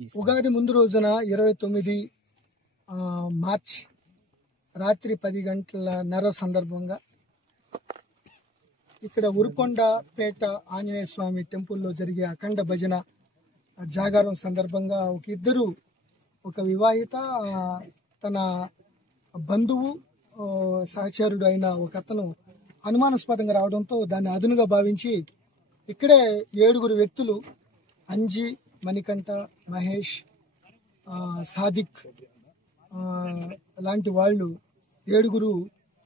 ఉగాది ముందు రోజున 29 మార్చ్ రాత్రి 10 గంటలన్నర సందర్భంగా ఇక్కడ ఉరుకొండపేట ఆంజనేయ స్వామి టెంపుల్లో జరిగే అఖండ భజన జాగారం సందర్భంగా ఒక వివాహిత తన బంధువు సహచరుడు అయిన ఒక అతను అనుమానాస్పదంగా రావడంతో దాన్ని అదునుగా భావించి ఇక్కడే 7 వ్యక్తులు అంజీ, మణికంఠ, మహేష్, సాదిక్ లాంటి వాళ్ళు 7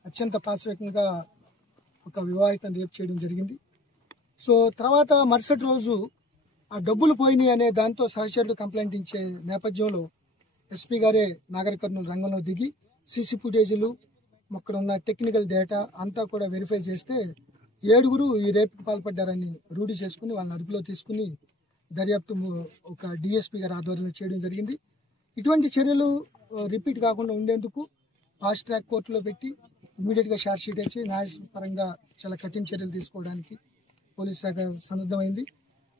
అత్యంత పాశవికంగా ఒక వివాహితను రేపు చేయడం జరిగింది. సో తర్వాత మరుసటి రోజు ఆ డబ్బులు పోయినాయి అనే దాంతో సహచరులు కంప్లైంట్ ఇచ్చే నేపథ్యంలో ఎస్పీ గారే నాగర్ కర్నూలు రంగంలో దిగి సీసీ ఫుటేజీలు అక్కడ ఉన్న టెక్నికల్ డేటా అంతా కూడా వెరిఫై చేస్తే 7 ఈ రేపుకు పాల్పడ్డారని రూఢి చేసుకుని వాళ్ళని అదుపులో తీసుకుని దర్యాప్తు ఒక డిఎస్పీ గారి ఆధ్వర్యంలో చేయడం జరిగింది. ఇటువంటి చర్యలు రిపీట్ కాకుండా ఉండేందుకు ఫాస్ట్ ట్రాక్ కోర్టులో పెట్టి ఇమీడియట్గా షార్ట్ షీట్ ఇచ్చి న్యాయపరంగా చాలా కఠిన చర్యలు తీసుకోవడానికి పోలీస్ శాఖ సన్నద్ధమైంది.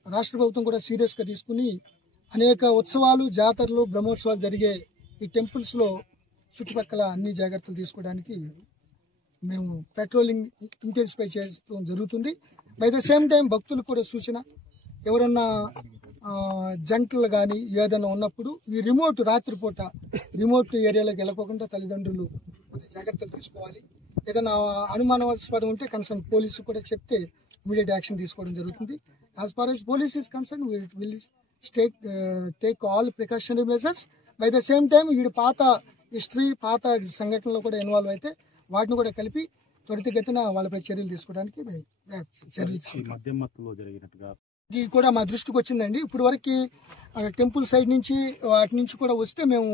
రాష్ట్ర ప్రభుత్వం కూడా సీరియస్గా తీసుకుని అనేక ఉత్సవాలు, జాతరలు, బ్రహ్మోత్సవాలు జరిగే ఈ టెంపుల్స్లో చుట్టుపక్కల అన్ని జాగ్రత్తలు తీసుకోవడానికి మేము పెట్రోలింగ్ ఇంటెన్సిఫై చేయడం జరుగుతుంది. బై ద సేమ్ టైం భక్తులు కూడా సూచన, ఎవరన్నా జంటలు కానీ ఏదైనా ఉన్నప్పుడు ఈ రాత్రిపూట రిమోట్ ఏరియాలోకి వెళ్ళకోకుండా తల్లిదండ్రులు జాగ్రత్తలు తీసుకోవాలి. ఏదైనా అనుమానాస్పదం ఉంటే కన్సర్న్ పోలీసు కూడా చెప్తే ఇమీడియట్ యాక్షన్ తీసుకోవడం జరుగుతుంది. As far as police is concern will take all precautionary measures. By the same time వీడి పాత హిస్టరీ, పాత సంఘటనలో కూడా ఇన్వాల్వ్ అయితే వాటిని కూడా కలిపి త్వరితగతిన వాళ్ళపై చర్యలు తీసుకోవడానికి ఇది కూడా మా దృష్టికి వచ్చిందండి. ఇప్పుడు వరకు టెంపుల్ సైడ్ నుంచి వాటి నుంచి కూడా వస్తే మేము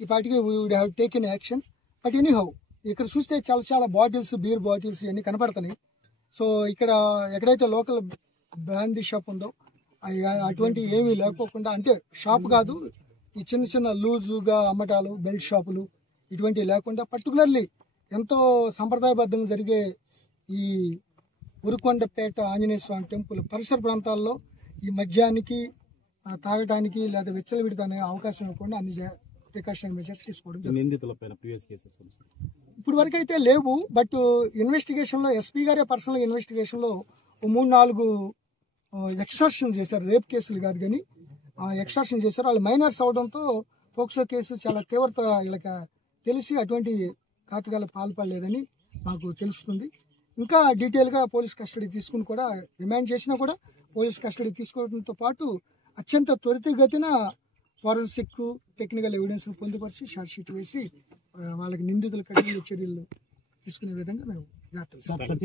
ఈ పాటికి we would have taken action. But anyhow ఇక్కడ చూస్తే చాలా బాటిల్స్, బీర్ బాటిల్స్ ఇవన్నీ కనపడుతున్నాయి. సో ఇక్కడ ఎక్కడైతే లోకల్ బ్రాందీ షాప్ ఉందో అటువంటి ఏమీ లేకోకుండా, అంటే షాప్ కాదు, ఈ చిన్న లూజుగా అమ్మటాలు, బెల్ట్ షాపులు ఇటువంటివి లేకుండా పర్టికులర్లీ ఎంతో సంప్రదాయబద్ధంగా జరిగే ఈ ఉరుకొండపేట ఆంజనేయ స్వామి టెంపుల్ పరిసర ప్రాంతాల్లో ఈ మద్యానికి, తాగడానికి లేదా విచ్చలవిడితనే అవకాశం ఇవ్వకుండా అన్ని ప్రికాషనరీ మెజర్స్ తీసుకోవడం. ఇప్పుడు వరకు అయితే లేవు. బట్ ఇన్వెస్టిగేషన్లో ఎస్పీ గారే పర్సనల్ ఇన్వెస్టిగేషన్లో 3-4 ఎక్స్ట్రాక్షన్ చేశారు. రేప్ కేసులు కాదు కానీ ఎక్స్ట్రాక్షన్ చేశారు. వాళ్ళు మైనర్స్ అవడంతో పోక్సో కేసు చాలా తీవ్రత వీళ్ళకి తెలిసి అటువంటి ఘాతుకాలకు పాల్పడలేదని మాకు తెలుస్తుంది. ఇంకా డీటెయిల్గా పోలీస్ కస్టడీ తీసుకుని కూడా రిమాండ్ చేసినా కూడా పోలీస్ కస్టడీ తీసుకోవడంతో పాటు అత్యంత త్వరితగతిన ఫారెన్సిక్, టెక్నికల్ ఎవిడెన్స్ పొందుపరిచి షార్ట్ షీట్ వేసి వాళ్ళకి నిందితుల కఠిన చర్యలు తీసుకునే విధంగా మేము జాగ్రత్తలు